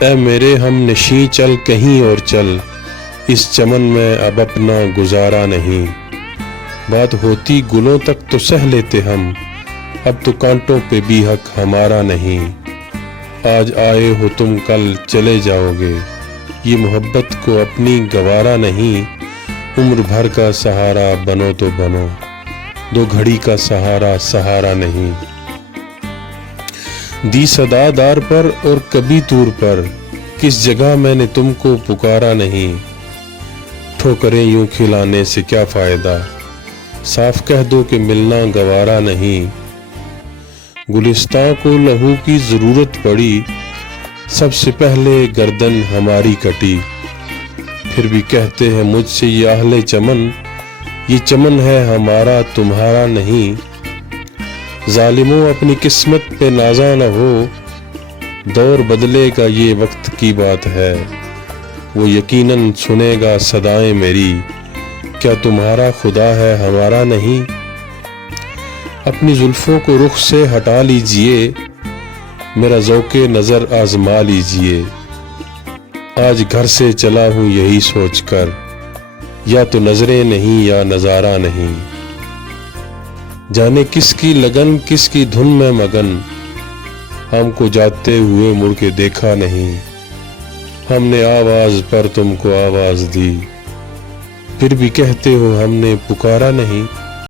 اے میرے ہم نشیں چل کہیں اور چل، اس چمن میں اب اپنا گزارا نہیں۔ بات ہوتی گلوں تک تو سہ لیتے ہم، اب تو کانٹوں پہ بھی حق ہمارا نہیں۔ آج آئے ہو تم کل چلے جاؤ گے، یہ محبت کو اپنی گوارا نہیں۔ عمر بھر کا سہارا بنو تو بنو، دو گھڑی کا سہارا سہارا نہیں۔ دی صدا دار پر اور کبھی طور پر، کس جگہ میں نے تم کو پکارا نہیں۔ ٹھوکریں یوں کھلانے سے کیا فائدہ، صاف کہہ دو کہ ملنا گوارا نہیں۔ گلستاں کو لہو کی ضرورت پڑی، سب سے پہلے گردن ہماری کٹی۔ پھر بھی کہتے ہیں مجھ سے یہ اہل چمن، یہ چمن ہے ہمارا تمہارا نہیں۔ ظالموں اپنی قسمت پہ نازا نہ ہو، دور بدلے گا یہ وقت کی بات ہے۔ وہ یقیناً سنے گا صدائیں میری، کیا تمہارا خدا ہے ہمارا نہیں۔ اپنی زلفوں کو رخ سے ہٹا لیجئے، میرا ذوق نظر آزما لیجئے۔ آج گھر سے چلا ہوں یہی سوچ کر، یا تو نظریں نہیں یا نظارہ نہیں۔ جانے کس کی لگن کس کی دھن میں مگن، ہم کو جاتے ہوئے مڑ کے دیکھا نہیں۔ ہم نے آواز پر تم کو آواز دی، پھر بھی کہتے ہو ہم نے پکارا نہیں۔